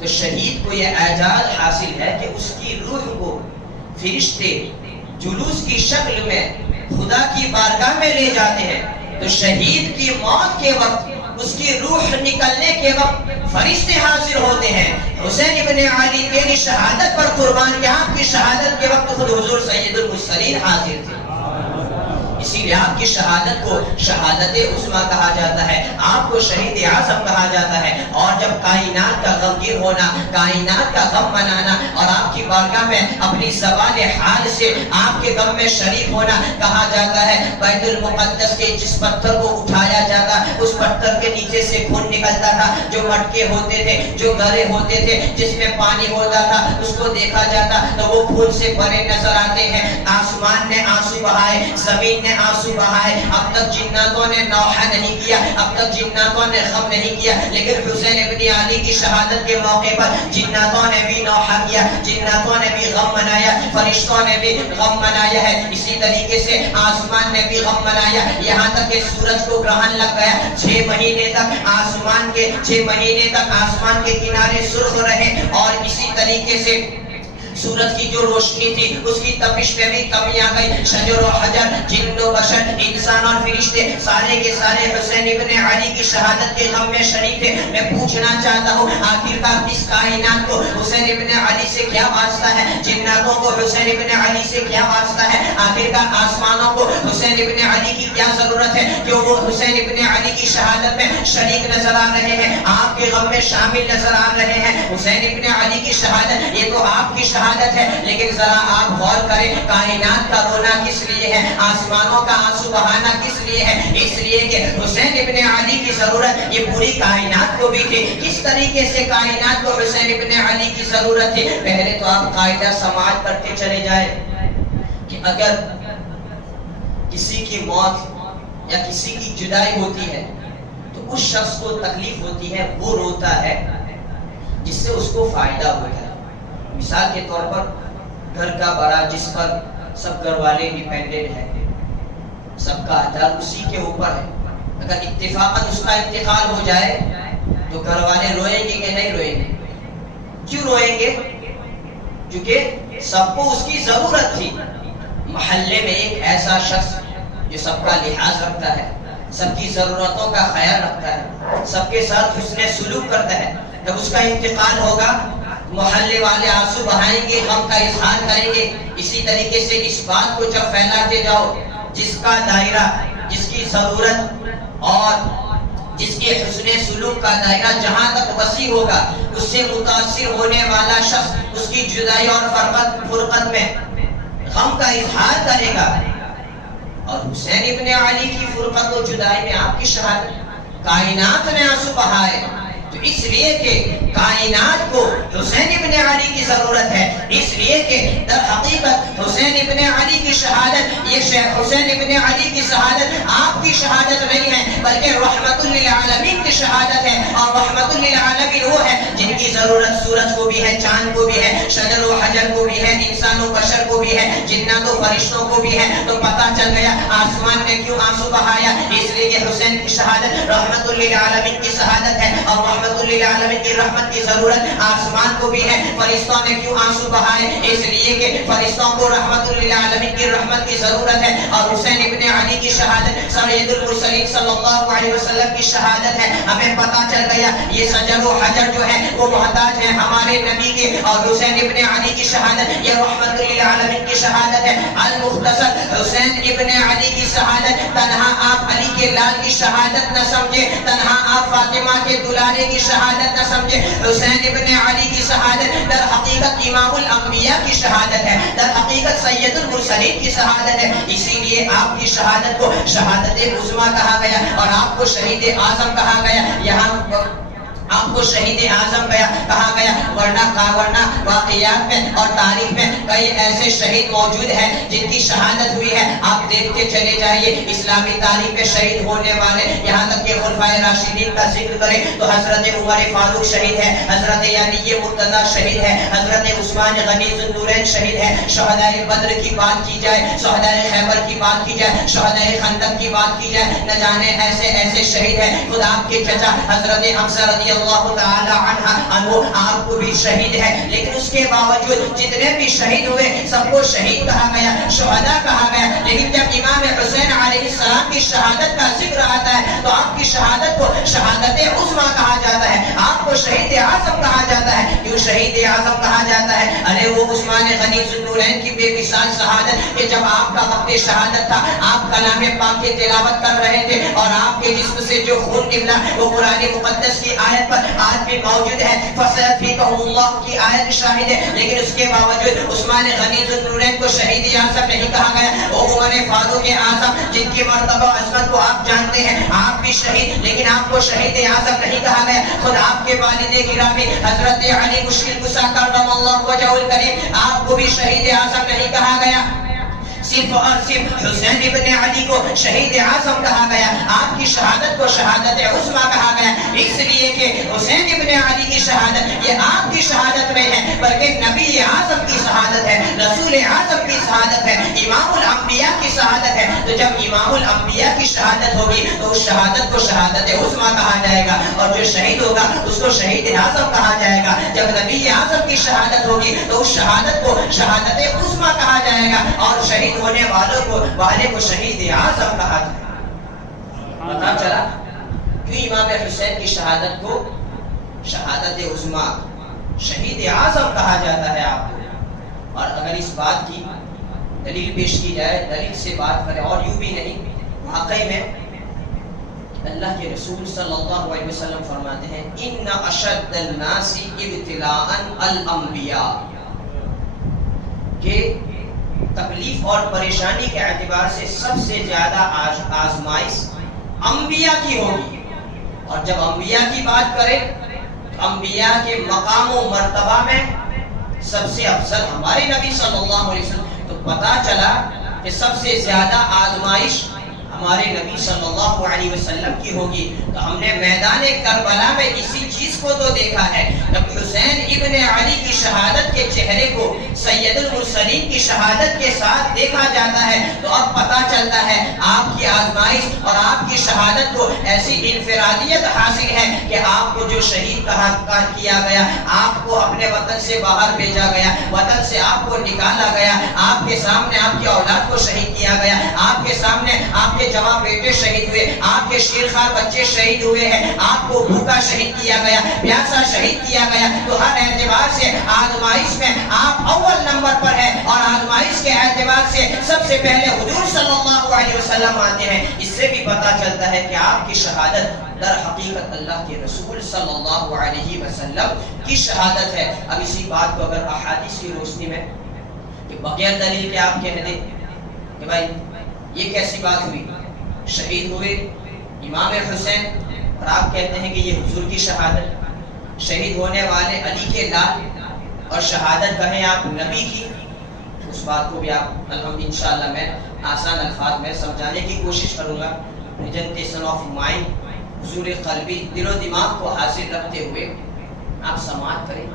تو شہید کو یہ اعزاز حاصل ہے کہ اس کی روح کو فرشتے جلوس کی شکل میں خدا کی بارگاہ میں لے جاتے ہیں. تو شہید کی موت کے وقت اس کی روح نکلنے کے وقت فرشتے حاضر ہوتے ہیں. حسین ابن علی کی شہادت پر قربان کیا آپ کی شہادت کے وقت خود حضور سید المرسلین حاضر تھے. اسی لیے آپ کی شہادت کو شہادت عظمیٰ کہا جاتا ہے, آپ کو شہید اعظم کہا جاتا ہے. اور جب کائنات کا غمگین ہونا, کائنات کا غم منانا اور آپ کی بارگاہ میں اپنی زبان حال سے آپ کے غم میں شریک ہونا کہا جاتا ہے. بیت المقدس کے جس پتھر کو اٹھایا جاتا, اس پتھر کے نیچے سے خون نکلتا تھا, جو مٹکے ہوتے تھے, جو گڑھے ہوتے تھے, جس میں پانی ہوتا تھا, اس کو دیکھا جاتا تو وہ خون سے بھرے نظر آتے ہیں. آسمان نے آنسو بہائے, زمین نے آنسو بہائے. اب تک جناتوں نے نوحہ نہیں کیا, اب تک جناتوں نے غم نہیں کیا, لیکن حسین ابن علی کی شہادت کے موقع پر جناتوں نے بھی نوحہ کیا, جناتوں نے بھی غم منایا, فرشتوں نے بھی غم منایا ہے. اسی طریقے سے آسمان نے بھی غم منایا, یہاں تک کہ سورج کو گرہن لگ گیا. 6 مہینے تک آسمان کے 6 مہینے تک آسمان کے کنارے سرخ رہے. اور اسی طریقے سے سورج کی جو روشنی تھی اس کی تپش میں بھی کمی آ گئی. شجر و حجر, جن و بشر, انسان اور فرشتے سارے کے سارے حسین ابن علی کی شہادت کے غم میں شریک تھے. میں پوچھنا چاہتا ہوں, آخرکار اس کائنات کو حسین ابن علی سے کیا واسطہ ہے؟ جناتوں کو حسین ابن علی سے کیا واسطہ ہے؟ آخرکار آسمانوں کو حسین ابن علی کی کیا ضرورت ہے کہ وہ حسین ابن علی کی شہادت میں شریک نظر آ رہے ہیں, آپ کے غم میں شامل نظر آ رہے ہیں؟ حسین ابن علی کی شہادت یہ تو آپ کی شہادت ہے, لیکن ذرا آپ غور کریں, کائنات کا رونا کس لیے ہے, آسمانوں کا آنسو بہانا کس لیے ہے؟ اس لیے کہ حسین ابن علی کی ضرورت یہ پوری کائنات کو بھی تھی. کس طریقے سے کائنات کو حسین ابن علی کی ضرورت تھی؟ پہلے تو آپ قاعدہ سماعت کرتے چلے جائیں کہ اگر کسی کی موت یا کسی کی جدائی ہوتی ہے تو اس شخص کو تکلیف ہوتی ہے, وہ روتا ہے جس سے اس کو فائدہ ہوتا ہے. مثال کے طور پر گھر کا بڑا جس پر سب گھر والے ڈیپینڈنٹ ہیں, سب کا عطر اسی کے اوپر ہے, اگر اتفاقاً اس کا انتقال ہو جائے تو گھر والے روئیں گے کہ نہیں روئیں گے؟ کیوں روئیں گے؟ کیونکہ سب کو اس کی ضرورت تھی. محلے میں ایک ایسا شخص جو سب کا لحاظ رکھتا ہے, سب کی ضرورتوں کا خیال رکھتا ہے, سب کے ساتھ حسن سلوک کرتا ہے, جب اس کا انتقال ہوگا محلے والے آنسو بہائیں گے, غم کا اظہار کریں گے. اسی طریقے سے اس بات کو جب پھیلاتے جاؤ, جس کا دائرہ, جس کی ضرورت اور جس کے حسن سلوک کا دائرہ جہاں تک وسیع ہوگا, اس سے متاثر ہونے والا شخص اس کی جدائی اور فرقت میں غم کا اظہار کرے گا. اور حسین ابن علی کی فرقت و جدائی میں آپ کی شہادت, کائنات نے آنسو بہائے. تو اس لیے کہ کائنات کو حسین ابن علی کی ضرورت ہے, اس لیے کہ در حقیقت حسین ابن علی کی شہادت, یہ حسین ابن علی کی شہادت آپ کی شہادت نہیں ہے بلکہ رحمت للعالمین کی شہادت ہے. اور رحمت للعالمین وہ ہے جن کی ضرورت سورج کو بھی ہے, چاند کو بھی ہے, شجر و حجر کو بھی ہے, انسان و بشر کو بھی ہے, جنات و فرشتوں کو بھی ہے. تو پتہ چل گیا آسمان نے کیوں آنسو بہایا, اس لیے کہ حسین کی شہادت رحمت للعالمین کی شہادت ہے. اور رحمت للعالمین کی رحمت کی ضرورت آسمان کو بھی ہے. فرشتوں نے کیوں آنسو بہائے, اس لیے کہ فرشتوں کو رحمت للعالمین کی رحمت کی ضرورت ہے. اور حسین ابن علی کی شہادت سید المرسلین صلی اللہ علیہ وسلم کی شہادت ہے. ہمیں پتہ چل گیا یہ شجر و حجر جو ہے وہ محتاج ہے ہمارے نبی کے, اور حسین ابن علی کی شہادت یہ رحمت للعالمین کی شہادت ہے. المختصر حسین ابن علی کی شہادت تنہا آپ علی کے لال کی شہادت نہ سمجھے, تنہا آپ فاطمہ کے دلارے کی شہادت نہ سمجھے. حسین ابن علی کی شہادت در حقیقت امام الانبیاء کی شہادت ہے, در حقیقت سید المرسلین کی شہادت ہے. اسی لیے آپ کی شہادت کو شہادت عظمیٰ کہا گیا اور آپ کو شہید اعظم کہا گیا. یہاں آپ کو شہید اعظم کہا گیا, ورنہ واقعات میں اور تاریخ میں کئی ایسے شہید موجود ہیں جن کی شہادت ہوئی ہے. آپ دیکھتے چلے جائیے اسلامی تاریخ میں شہید ہونے والے, یہاں تک کہ خلفائے راشدین کا ذکر کریں تو حضرت عمر فاروق شہید ہے, حضرت علی مرتضیٰ شہید ہے, حضرت عثمان غنی ذو النورین شہید ہے. شہدائے بدر کی بات کی جائے, شہدائے خیبر کی بات کی جائے, شہدائے خندق کی بات کی جائے, نہ جانے ایسے ایسے شہید ہیں. خود آپ کے چچا حضرت حمزہ رضی اللہ تعالی عنہ آپ کو بھی شہید ہے، لیکن اس کے باوجود جتنے بھی شہید ہوئے سب کو شہید کہا گیا، شہداء کہا گیا۔ لیکن جب امام حسین علیہ السلام کی شہادت کا ذکر آتا ہے تو آپ کی شہادت کو شہادت عظمیٰ کہا جاتا ہے، آپ کو شہید اعظم کہا جاتا ہے۔ کیوں شہید اعظم کہا جاتا ہے؟ ارے وہ عثمان غنی ذو النورین کی بے مثال شہادت کہ جب آپ کا وقت شہادت تھا، آپ کلام پاک کی تلاوت کر رہے تھے اور آپ کے جسم سے جو خون نکلا وہ قرآن مقدس کی آیت پر آج بھی موجود ہے، فَسَيَكْفِيكَهُمُ اللَّهُ کی آیت شاہد ہے۔ لیکن اس کے باوجود عثمان غنی ذو النورین کو شہید اعظم نہیں کہا گیا، وہ عمر فاروق اعظم جن کی مرتبہ عظمت کو آپ جانتے ہیں، آپ بھی شہید، لیکن آپ کو شہید اعظم نہیں کہا گیا۔ خود آپ کے والد گرامی حضرت علی مشکل کشا کرم اللہ وجہہ الکریم، آپ کو بھی شہید اعظم نہیں کہا گیا، صرف اور صرف حسین ابن علی کو شہید اعظم کہا گیا، آپ کی شہادت کو شہادت عظمیٰ کہا گیا، اس لیے کہ حسین ابن علی کی شہادت یہ آپ کی شہادت میں ہے، بلکہ نبی اعظم کی شہادت ہے، رسول اعظم کی شہادت ہے، امام الانبیاء کی شہادت ہے۔ تو جب امام الانبیاء کی شہادت ہوگی تو اس شہادت کو شہادت عظمیٰ کہا جائے گا، اور جو شہید ہوگا اس کو شہید اعظم کہا جائے گا۔ جب نبی اعظم کی شہادت ہوگی تو اس شہادت کو شہادت عظمیٰ کہا جائے گا، اور شہید ہونے والے کو شہید اعظم کہا جائے گا۔ پتہ چلا کیوں امام حسین کی شہادت کو شہادت عظمیٰ شہید اعظم کہا جاتا ہے آپ کو۔ اور اگر اس بات کی دلیل پیش کی جائے، دلیل سے بات کریں، اور یوں بھی نہیں، واقعی میں اللہ کے رسول صلی اللہ علیہ وسلم فرماتے ہیں ان اشد الناس ابتلاء الانبیاء، کہ تکلیف اور پریشانی کے اعتبار سے سب سے زیادہ آزمائش انبیاء کی ہوگی۔ اور جب انبیاء کی بات کریں تو انبیاء کے مقام و مرتبہ میں سب سے افضل ہمارے نبی صلی اللہ علیہ وسلم، تو پتہ چلا کہ سب سے زیادہ آزمائش ہمارے نبی صلی اللہ علیہ وسلم کی ہوگی۔ تو ہم نے میدان کربلا میں اسی چیز کو تو دیکھا ہے، جب حسین ابن علی کی شہادت کے چہرے کو سید المرسلین کی شہادت کے ساتھ دیکھا جاتا ہے تو اب پتہ چلتا ہے آپ کی آزمائش اور آپ کی شہادت کو ایسی انفرادیت حاصل ہے کہ آپ کو جو شہید کیا گیا، آپ کو اپنے وطن سے باہر بھیجا گیا، وطن سے آپ کو نکالا گیا، آپ کے سامنے آپ کی اولاد کو شہید کیا گیا، آپ کے سامنے آپ کے جوان بیٹے شہید ہوئے، آپ کے شیرخوار بچے شہید ہوئے ہیں، آپ کو بھوکا شہید کیا گیا، پیاسا شہید کیا گیا۔ تو ہر اعتبار سے آزمائش میں آپ اول نمبر پر ہیں، اور آزمائش کے اعتبار سے سب سے پہلے حضور صلی اللہ علیہ وسلم آتے ہیں۔ اس سے بھی پتہ چلتا ہے کہ آپ کی شہادت در حقیقت اللہ کے رسول صلی اللہ علیہ وسلم کی شہادت ہے۔ اب اسی بات کو اگر احادیث کی روشنی میں کہ بغیر دلیل کے آپ کہہ دیں کہ بھائی یہ کیسی بات ہوئی، شہید ہوئے امام حسین اور آپ کہتے ہیں کہ یہ حضور کی شہادت، شہید ہونے والے علی کے لال، اور شہادت کہیں آپ نبی کی، اس بات کو بھی آپ انشاءاللہ میں آسان الفاظ میں سمجھانے کی کوشش کروں گا۔ پریزنٹیشن آف مائنڈ، حضور قلبی، دل و دماغ کو حاصل رکھتے ہوئے آپ سماعت کریں۔